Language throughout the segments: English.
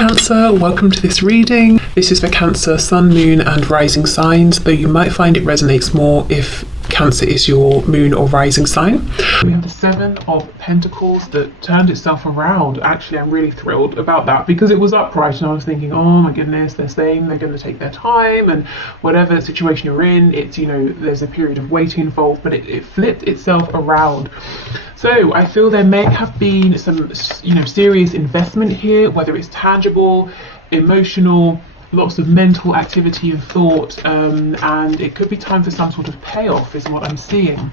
Cancer, welcome to this reading. This is for Cancer, Sun, Moon and Rising signs, though you might find it resonates more if Cancer is your moon or rising sign. We have the Seven of Pentacles that turned itself around. Actually, I'm really thrilled about that because it was upright and I was thinking, oh my goodness, they're saying they're going to take their time and whatever situation you're in, it's, you know, there's a period of waiting involved, but it flipped itself around. So I feel there may have been some, you know, serious investment here, whether it's tangible, emotional, lots of mental activity and thought, and it could be time for some sort of payoff is what I'm seeing.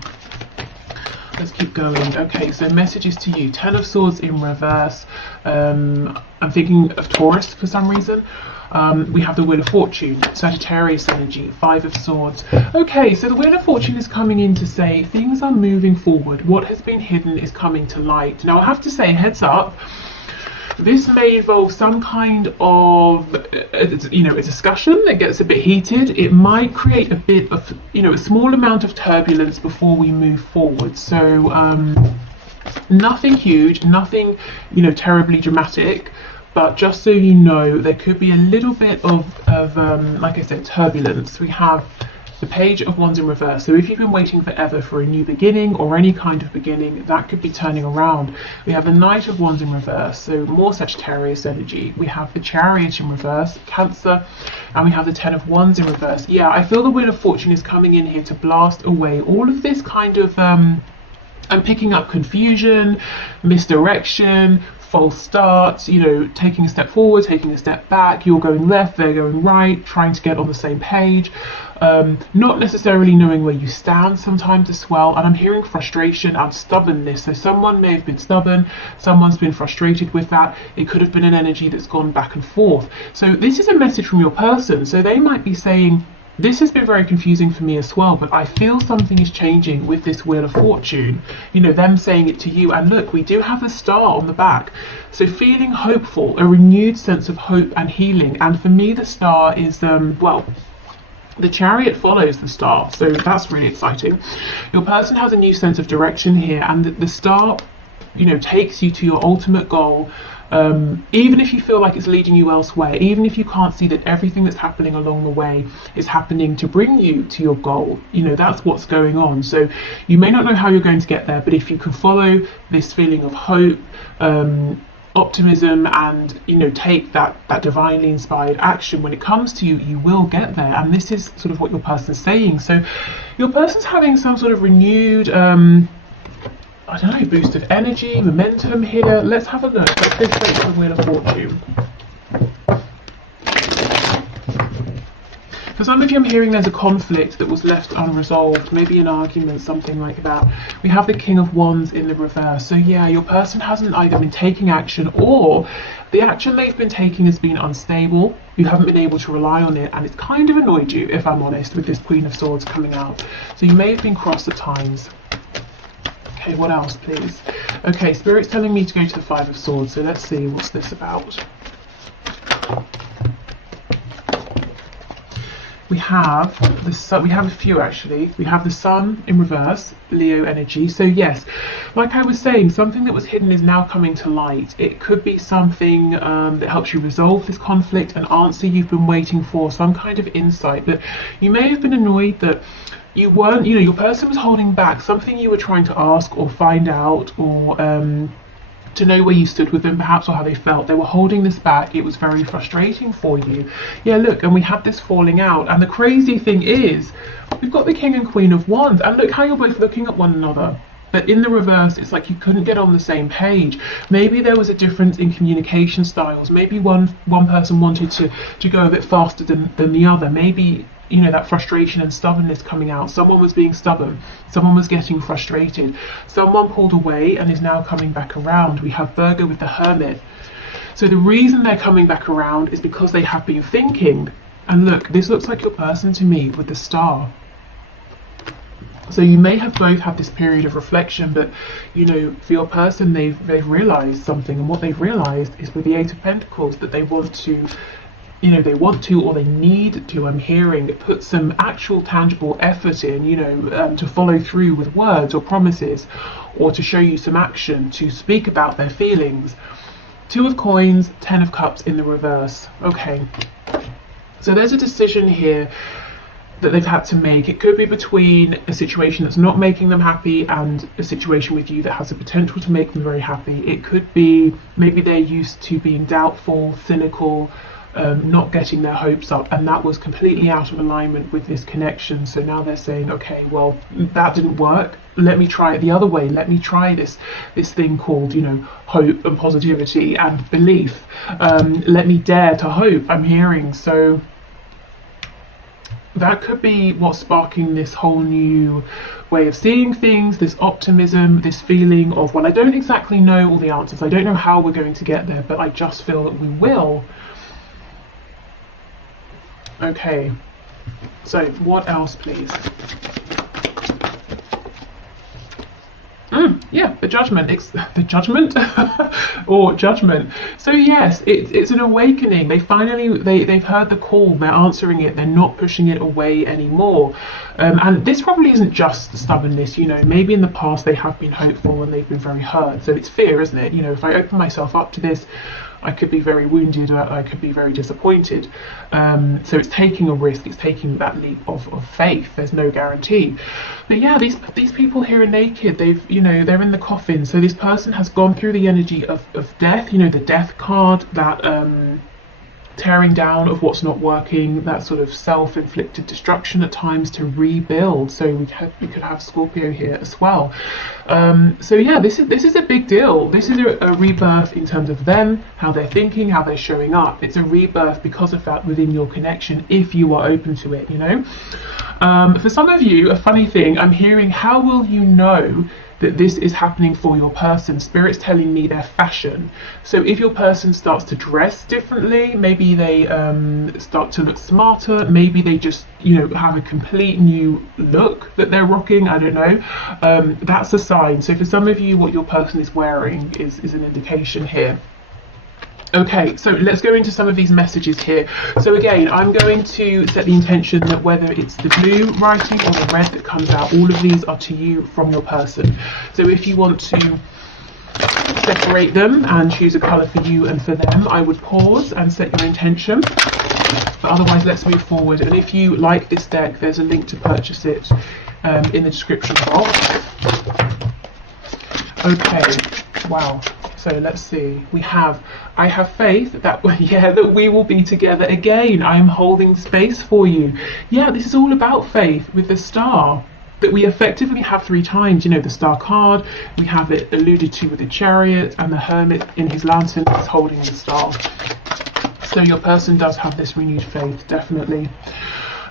Let's keep going. Okay, so messages to you. Ten of Swords in reverse. I'm thinking of Taurus for some reason. We have the Wheel of Fortune, Sagittarius energy, Five of Swords. Okay, so the Wheel of Fortune is coming in to say things are moving forward. What has been hidden is coming to light. Now I have to say, heads up, this may involve some kind of, you know, a discussion that gets a bit heated. It might create a bit of, you know, a small amount of turbulence before we move forward. So nothing huge, nothing, you know, terribly dramatic. But just so you know, there could be a little bit of like I said, turbulence. We have the Page of Wands in reverse. So if you've been waiting forever for a new beginning or any kind of beginning, that could be turning around. We have the Knight of Wands in reverse, so more Sagittarius energy. We have the Chariot in reverse, Cancer, and we have the Ten of Wands in reverse. Yeah, I feel the Wheel of Fortune is coming in here to blast away all of this kind of, I'm picking up confusion, misdirection, false starts, you know, taking a step forward, taking a step back, you're going left, they're going right, trying to get on the same page, not necessarily knowing where you stand sometimes as well. And I'm hearing frustration and stubbornness. So someone may have been stubborn, someone's been frustrated with that. It could have been an energy that's gone back and forth. So this is a message from your person. So they might be saying, this has been very confusing for me as well, but I feel something is changing with this Wheel of Fortune. You know, them saying it to you. And look, we do have a star on the back. So feeling hopeful, a renewed sense of hope and healing. And for me, the star is, well, the Chariot follows the star. So that's really exciting. Your person has a new sense of direction here. And the star, you know, takes you to your ultimate goal. Even if you feel like it's leading you elsewhere, even if you can't see that everything that's happening along the way is happening to bring you to your goal, you know, that's what's going on. So you may not know how you're going to get there, but if you can follow this feeling of hope, optimism, and, you know, take that divinely inspired action when it comes to you, you will get there. And this is sort of what your person's saying. So your person's having some sort of renewed I don't know, boost of energy, momentum here. Let's have a look. Let's go straight to the Wheel of Fortune. For some of you, I'm hearing there's a conflict that was left unresolved, maybe an argument, something like that. We have the King of Wands in the reverse. So yeah, your person hasn't either been taking action, or the action they've been taking has been unstable. You haven't been able to rely on it, and it's kind of annoyed you, if I'm honest, with this Queen of Swords coming out. So you may have been cross at times. Okay, what else, please? Okay, Spirit's telling me to go to the Five of Swords, so let's see what's this about. We have the Sun. We have a few actually. We have the Sun in reverse, Leo energy. So yes, like I was saying, something that was hidden is now coming to light. It could be something that helps you resolve this conflict, an answer you've been waiting for, some kind of insight. But you may have been annoyed that you weren't, you know, your person was holding back something you were trying to ask or find out, or to know where you stood with them perhaps, or how they felt. They were holding this back. It was very frustrating for you. Yeah, look, and we had this falling out. And the crazy thing is, we've got the King and Queen of Wands, and look how you're both looking at one another. But in the reverse, it's like you couldn't get on the same page. Maybe there was a difference in communication styles. Maybe one person wanted to go a bit faster than the other. Maybe, you know, that frustration and stubbornness coming out. Someone was being stubborn. Someone was getting frustrated. Someone pulled away and is now coming back around. We have Virgo with the Hermit. So the reason they're coming back around is because they have been thinking. And look, this looks like your person to me with the Star. So you may have both had this period of reflection, but, you know, for your person, they've realized something. And what they've realized is with the Eight of Pentacles that they want to, you know, they want to, or they need to, I'm hearing, put some actual tangible effort in, you know, to follow through with words or promises, or to show you some action, to speak about their feelings. Two of Coins, Ten of Cups in the reverse. Okay, so there's a decision here that they've had to make. It could be between a situation that's not making them happy and a situation with you that has the potential to make them very happy. It could be maybe they're used to being doubtful, cynical, not getting their hopes up, and that was completely out of alignment with this connection. So now they're saying, okay, well, that didn't work, let me try it the other way. Let me try this thing called, you know, hope and positivity and belief. Let me dare to hope, I'm hearing. So that could be what's sparking this whole new way of seeing things, this optimism, this feeling of, well, I don't exactly know all the answers, I don't know how we're going to get there, but I just feel that we will. Okay, so what else, please? Yeah, the Judgment. It's the Judgment or Judgment. So yes, it's an awakening. They've heard the call. They're answering it. They're not pushing it away anymore. And this probably isn't just stubbornness. You know, maybe in the past they have been hopeful and they've been very hurt. So it's fear, isn't it? You know, if I open myself up to this, I could be very wounded, or I could be very disappointed. So it's taking a risk, it's taking that leap of faith. There's no guarantee. But yeah, these people here are naked. They're in the coffin. So this person has gone through the energy of death, you know, the death card, that tearing down of what's not working, that sort of self-inflicted destruction at times to rebuild. So we could have Scorpio here as well. So yeah, this is a big deal. This is a rebirth in terms of them, how they're thinking, how they're showing up. It's a rebirth because of that within your connection, if you are open to it, you know. For some of you, a funny thing, I'm hearing, how will you know that this is happening for your person? Spirit's telling me their fashion. So if your person starts to dress differently, maybe they start to look smarter, maybe they just, you know, have a complete new look that they're rocking, I don't know, that's a sign. So for some of you, what your person is wearing is an indication here. Okay, so let's go into some of these messages here. So again, I'm going to set the intention that whether it's the blue writing or the red that comes out, all of these are to you from your person. So if you want to separate them and choose a colour for you and for them, I would pause and set your intention. But otherwise, let's move forward. And if you like this deck, there's a link to purchase it in the description box. Okay, wow. So let's see, we have, I have faith that, yeah, that we will be together again. I am holding space for you. Yeah, this is all about faith with the star that we effectively have 3 times. You know, the star card, we have it alluded to with the Chariot, and the Hermit in his lantern is holding the star. So your person does have this renewed faith, definitely.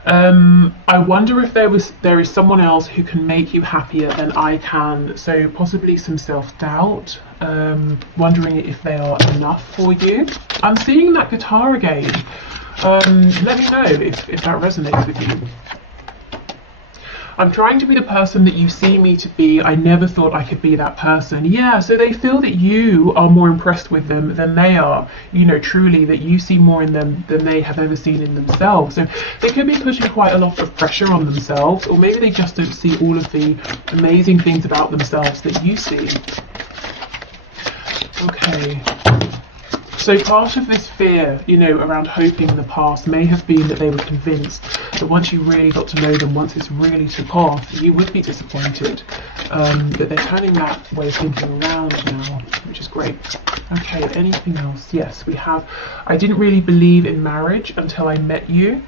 I wonder if there is someone else who can make you happier than I can. So possibly some self-doubt, wondering if they are enough for you. I'm seeing that guitar again. Let me know if that resonates with you. I'm trying to be the person that you see me to be. I never thought I could be that person. Yeah, so they feel that you are more impressed with them than they are. You know, truly, that you see more in them than they have ever seen in themselves. So they could be putting quite a lot of pressure on themselves, or maybe they just don't see all of the amazing things about themselves that you see. Okay. So part of this fear, you know, around hoping in the past may have been that they were convinced that once you really got to know them, once this really took off, you would be disappointed. But they're turning that way of thinking around now, which is great. Okay, anything else? Yes, we have, I didn't really believe in marriage until I met you.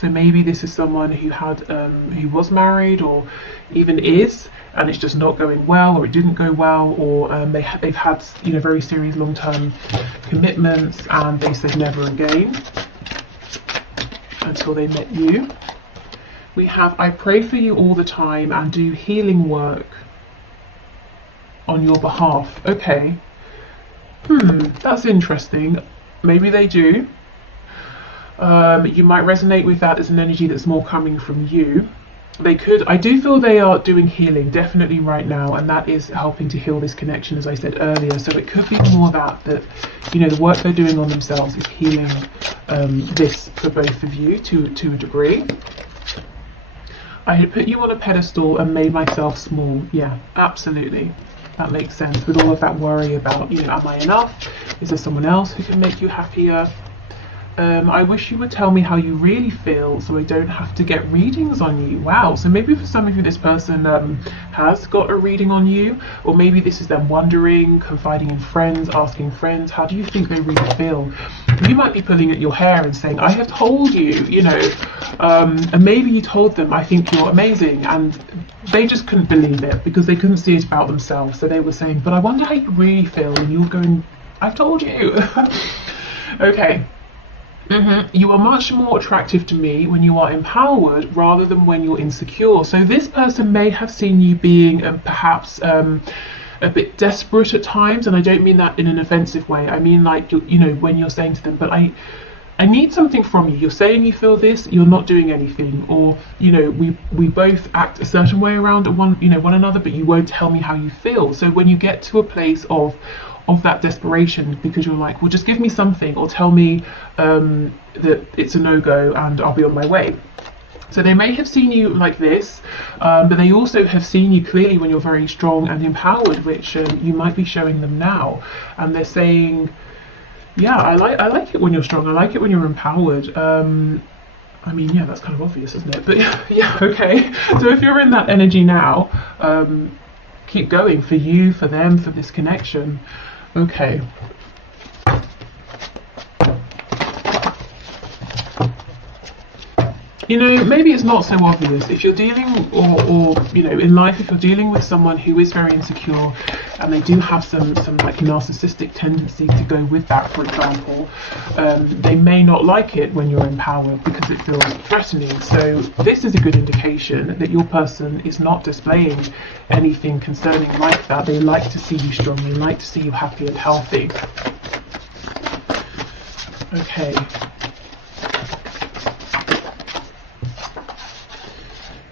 So maybe this is someone who had, who was married or even is, and it's just not going well, or it didn't go well, or they've had, you know, very serious long-term commitments, and they said never again until they met you. We have, I pray for you all the time and do healing work on your behalf. Okay. That's interesting. Maybe they do. You might resonate with that as an energy that's more coming from you. They could, I do feel they are doing healing definitely right now, and that is helping to heal this connection, as I said earlier. So it could be more that you know, the work they're doing on themselves is healing this for both of you to a degree. I had put you on a pedestal and made myself small. Yeah, absolutely. that makes sense, with all of that worry about, you know, am I enough? Is there someone else who can make you happier? I wish you would tell me how you really feel so I don't have to get readings on you. Wow, so maybe for some of you this person has got a reading on you, or maybe this is them wondering, confiding in friends, asking friends, how do you think they really feel? You might be pulling at your hair and saying, I have told you, you know, and maybe you told them, I think you're amazing, and they just couldn't believe it because they couldn't see it about themselves. So they were saying, but I wonder how you really feel, and you're going, I've told you. Okay. You are much more attractive to me when you are empowered rather than when you're insecure. So this person may have seen you being perhaps a bit desperate at times, and I don't mean that in an offensive way. I mean, like, you know, when you're saying to them, but I need something from you. You're saying you feel this, you're not doing anything, or, you know, we both act a certain way around one another, but you won't tell me how you feel. So when you get to a place of that desperation, because you're like, well, just give me something, or tell me that it's a no-go and I'll be on my way. So they may have seen you like this, but they also have seen you clearly when you're very strong and empowered, which you might be showing them now. And they're saying, yeah, I like it when you're strong, I like it when you're empowered. I mean, yeah, that's kind of obvious, isn't it? But yeah, okay. So if you're in that energy now, keep going, for you, for them, for this connection. Okay. You know, maybe it's not so obvious. If you're dealing, or you know, in life, if you're dealing with someone who is very insecure, and they do have some like narcissistic tendency to go with that, for example, they may not like it when you're empowered because it feels threatening. So this is a good indication that your person is not displaying anything concerning like that. They like to see you strong. They like to see you happy and healthy. Okay.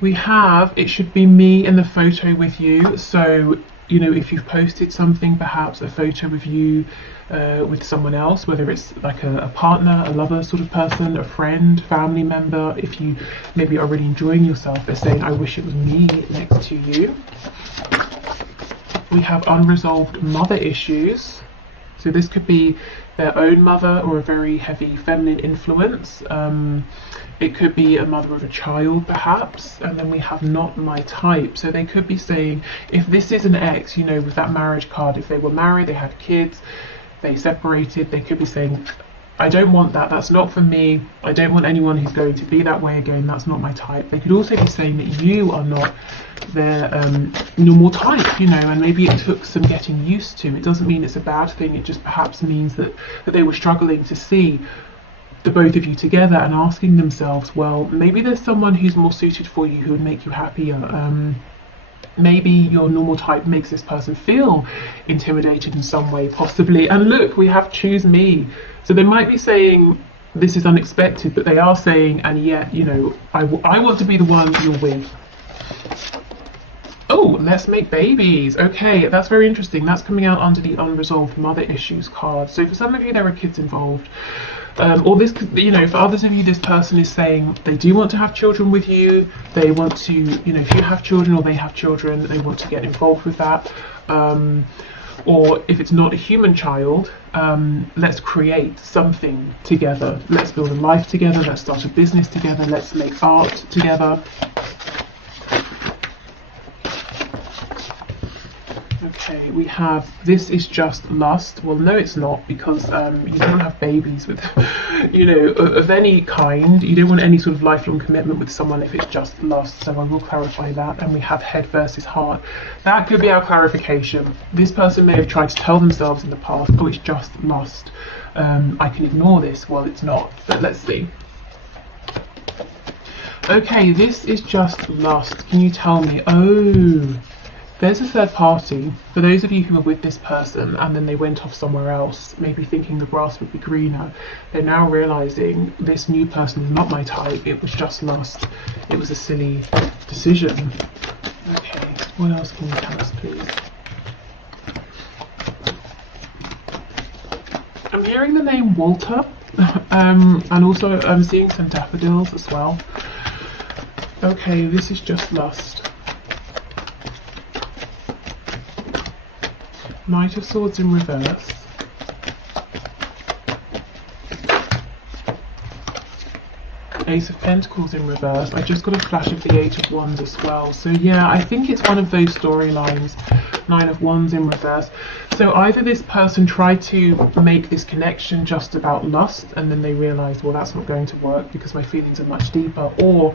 We have, it should be me in the photo with you. So, you know, if you've posted something, perhaps a photo of you with someone else, whether it's like a partner, a lover sort of person, a friend, family member, if you maybe are really enjoying yourself, they're saying, I wish it was me next to you. We have unresolved mother issues. So this could be their own mother or a very heavy feminine influence. It could be a mother of a child, perhaps. And then we have not my type. So they could be saying, if this is an ex, you know, with that marriage card, if they were married, they had kids, they separated, they could be saying, I don't want that, that's not for me, I don't want anyone who's going to be that way again, that's not my type. They could also be saying that you are not their normal type, you know, and maybe it took some getting used to. It doesn't mean it's a bad thing, it just perhaps means that they were struggling to see the both of you together and asking themselves, well, maybe there's someone who's more suited for you who would make you happier. Maybe your normal type makes this person feel intimidated in some way, possibly. And look, we have choose me. So they might be saying, this is unexpected, but they are saying, and yet, you know, I want to be the one you're with. Oh, let's make babies. Okay, that's very interesting. That's coming out under the unresolved mother issues card. So for some of you, there are kids involved. Or this, you know, for others of you, this person is saying they do want to have children with you. They want to, you know, if you have children or they have children, they want to get involved with that. Or if it's not a human child, let's create something together. Let's build a life together. Let's start a business together. Let's make art together. Okay, we have, this is just lust. Well, no, it's not, because you don't have babies with, you know, of any kind. You don't want any sort of lifelong commitment with someone if it's just lust. So I will clarify that. And we have head versus heart. That could be our clarification. This person may have tried to tell themselves in the past, oh, it's just lust. I can ignore this. Well, it's not. But let's see. Okay, this is just lust. Can you tell me? Oh, there's a third party. For those of you who were with this person and then they went off somewhere else, maybe thinking the grass would be greener, they're now realizing this new person is not my type. It was just lust. It was a silly decision. Okay, what else can you tell us, please? I'm hearing the name Walter, and also I'm seeing some daffodils as well. Okay, this is just lust. Knight of Swords in reverse. Ace of Pentacles in reverse. I just got a flash of the Eight of Wands as well. So yeah, I think it's one of those storylines. Nine of Wands in reverse. So either this person tried to make this connection just about lust, and then they realized, well, that's not going to work because my feelings are much deeper, or,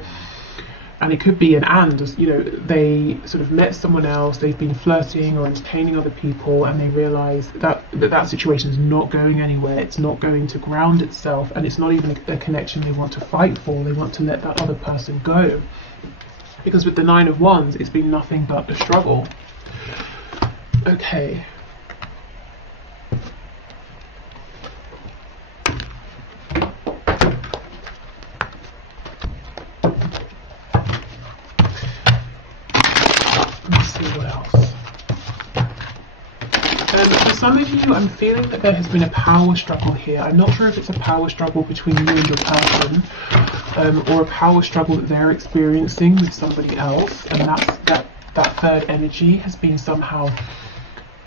and it could be an and, you know, they sort of met someone else, they've been flirting or entertaining other people, and they realize that situation is not going anywhere, it's not going to ground itself, and it's not even a connection they want to fight for. They want to let that other person go. Because with the Nine of Wands, it's been nothing but a struggle. Okay. For some of you, I'm feeling that there has been a power struggle here. I'm not sure if it's a power struggle between you and your person, or a power struggle that they're experiencing with somebody else, and that third energy has been somehow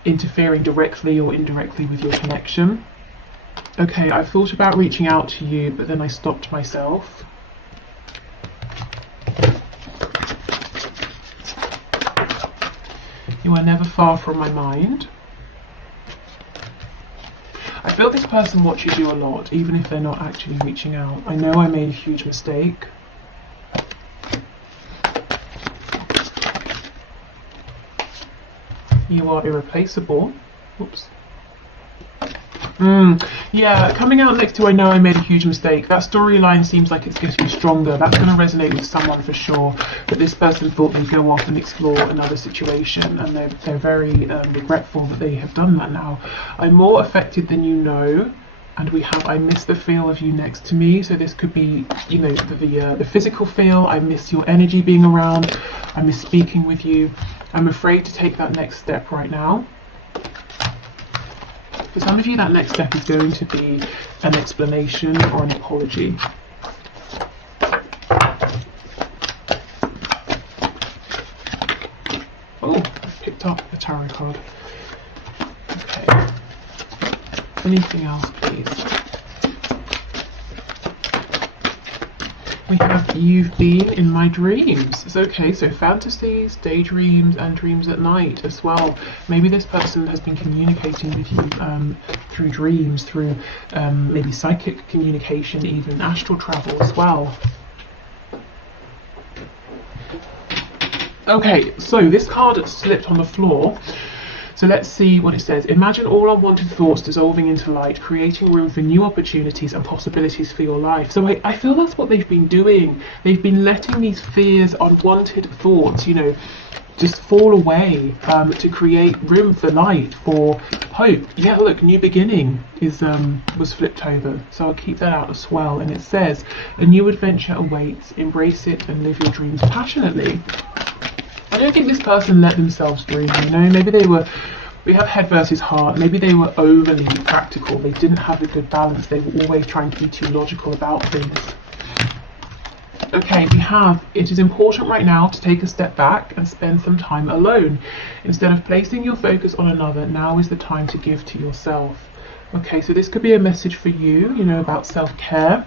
interfering directly or indirectly with your connection. Okay, I've thought about reaching out to you, but then I stopped myself. You are never far from my mind. I feel this person watches you a lot, even if they're not actually reaching out. I know I made a huge mistake. You are irreplaceable. Oops. Yeah, coming out next to I know I made a huge mistake. That storyline seems like it's getting stronger. That's going to resonate with someone for sure. But this person thought they'd go off and explore another situation, and they're very regretful that they have done that now. I'm more affected than you know, and we have I miss the feel of you next to me. So this could be, you know, the physical feel. I miss your energy being around. I miss speaking with you. I'm afraid to take that next step right now. For some of you, that next step is going to be an explanation or an apology. Oh, I've picked up a tarot card. Okay. Anything else, please? We have you've been in my dreams. It's okay, so fantasies, daydreams, and dreams at night as well. Maybe this person has been communicating with you through dreams, through maybe psychic communication, even astral travel as well. Okay, so this card slipped on the floor. So let's see what it says. Imagine all unwanted thoughts dissolving into light, creating room for new opportunities and possibilities for your life. So I feel that's what they've been doing. They've been letting these fears, unwanted thoughts, you know, just fall away to create room for light, for hope. Yeah, look, new beginning was flipped over. So I'll keep that out as well. And it says, a new adventure awaits. Embrace it and live your dreams passionately. I don't think this person let themselves dream, you know, maybe we have head versus heart, maybe they were overly practical, they didn't have a good balance, they were always trying to be too logical about things. Okay, we have, it is important right now to take a step back and spend some time alone. Instead of placing your focus on another, now is the time to give to yourself. Okay, so this could be a message for you, you know, about self-care.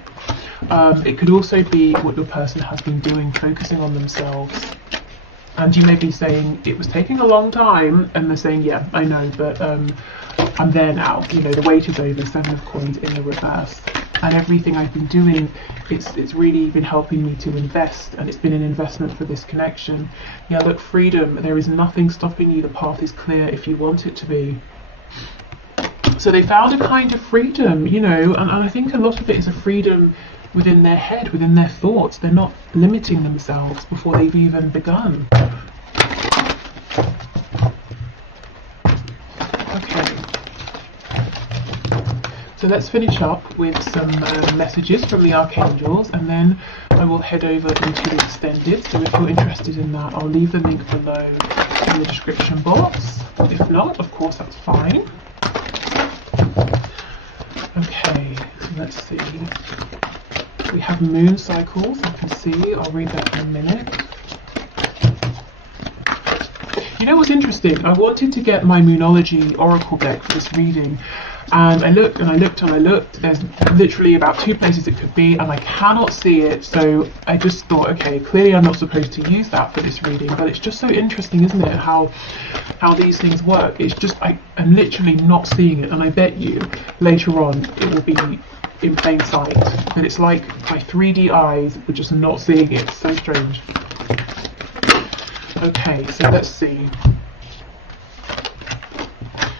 It could also be what your person has been doing, focusing on themselves. And you may be saying, it was taking a long time, and they're saying, yeah, I know, but I'm there now. You know, the wait is over, Seven of Coins in the reverse. And everything I've been doing, it's really been helping me to invest, and it's been an investment for this connection. Yeah, look, freedom, there is nothing stopping you. The path is clear if you want it to be. So they found a kind of freedom, you know, and I think a lot of it is a freedom within their head, within their thoughts. They're not limiting themselves before they've even begun. Okay. So let's finish up with some messages from the archangels, and then I will head over into the extended. So if you're interested in that, I'll leave the link below in the description box. If not, of course, that's fine. Okay, so let's see. We have moon cycles, you can see. I'll read that in a minute. You know what's interesting? I wanted to get my Moonology Oracle deck for this reading, and I looked and I looked and I looked. There's literally about 2 places it could be, and I cannot see it. So I just thought, okay, clearly I'm not supposed to use that for this reading. But it's just so interesting, isn't it? How these things work. It's just I'm literally not seeing it, and I bet you later on it will be in plain sight. But it's like my 3D eyes were just not seeing it. It's so strange. Okay, so let's see.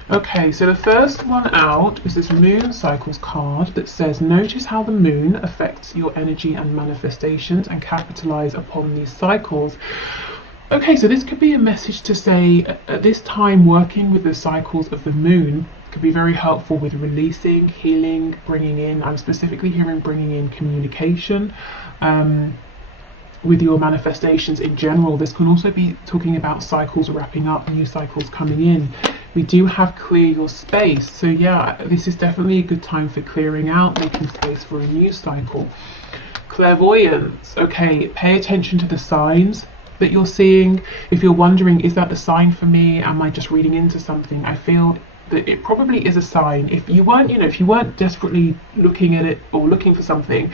Okay, so the first one out is this Moon Cycles card that says, notice how the moon affects your energy and manifestations and capitalize upon these cycles. Okay, so this could be a message to say, at this time, working with the cycles of the moon could be very helpful with releasing, healing, bringing in, I'm specifically hearing bringing in communication, with your manifestations in general. This can also be talking about cycles wrapping up, new cycles coming in. We do have clear your space, so yeah, this is definitely a good time for clearing out, making space for a new cycle. Clairvoyance, okay, pay attention to the signs that you're seeing. If you're wondering, is that the sign for me? Am I just reading into something? I feel that it probably is a sign. If you weren't, if you weren't desperately looking at it or looking for something,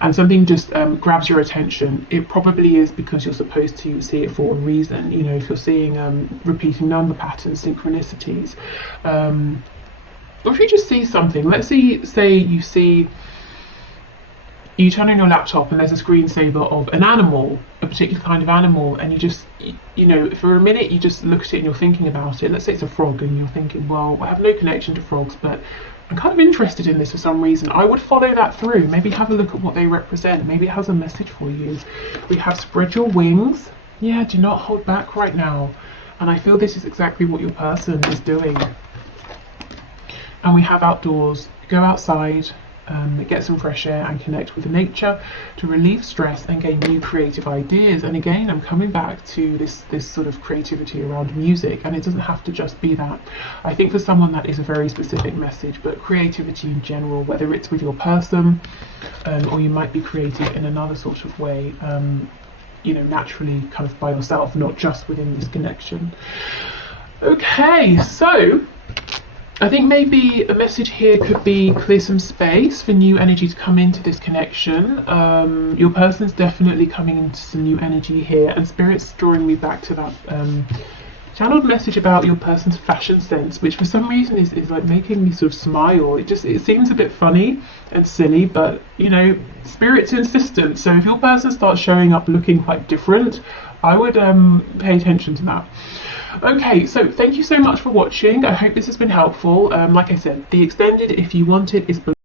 and something just grabs your attention, it probably is because you're supposed to see it for a reason. If you're seeing repeating number patterns, synchronicities, or if you just see something. Let's say you turn on your laptop and there's a screensaver of an animal, a particular kind of animal, and you just, for a minute you just look at it and you're thinking about it. Let's say it's a frog and you're thinking, well, I have no connection to frogs, but I'm kind of interested in this for some reason. I would follow that through. Maybe have a look at what they represent. Maybe it has a message for you. We have spread your wings. Yeah, do not hold back right now. And I feel this is exactly what your person is doing. And we have outdoors. Go outside. Get some fresh air and connect with nature to relieve stress and gain new creative ideas. And again, I'm coming back to this sort of creativity around music, and it doesn't have to just be that. I think for someone that is a very specific message, but creativity in general, whether it's with your person, or you might be creative in another sort of way, naturally kind of by yourself, not just within this connection. Okay, so I think maybe a message here could be clear some space for new energy to come into this connection. Your person's definitely coming into some new energy here, and Spirit's drawing me back to that channeled message about your person's fashion sense, which for some reason is like making me sort of smile. It seems a bit funny and silly, but Spirit's insistent. So if your person starts showing up looking quite different, I would pay attention to that. Okay, so thank you so much for watching. I hope this has been helpful. Like I said, the extended, if you want it, is below.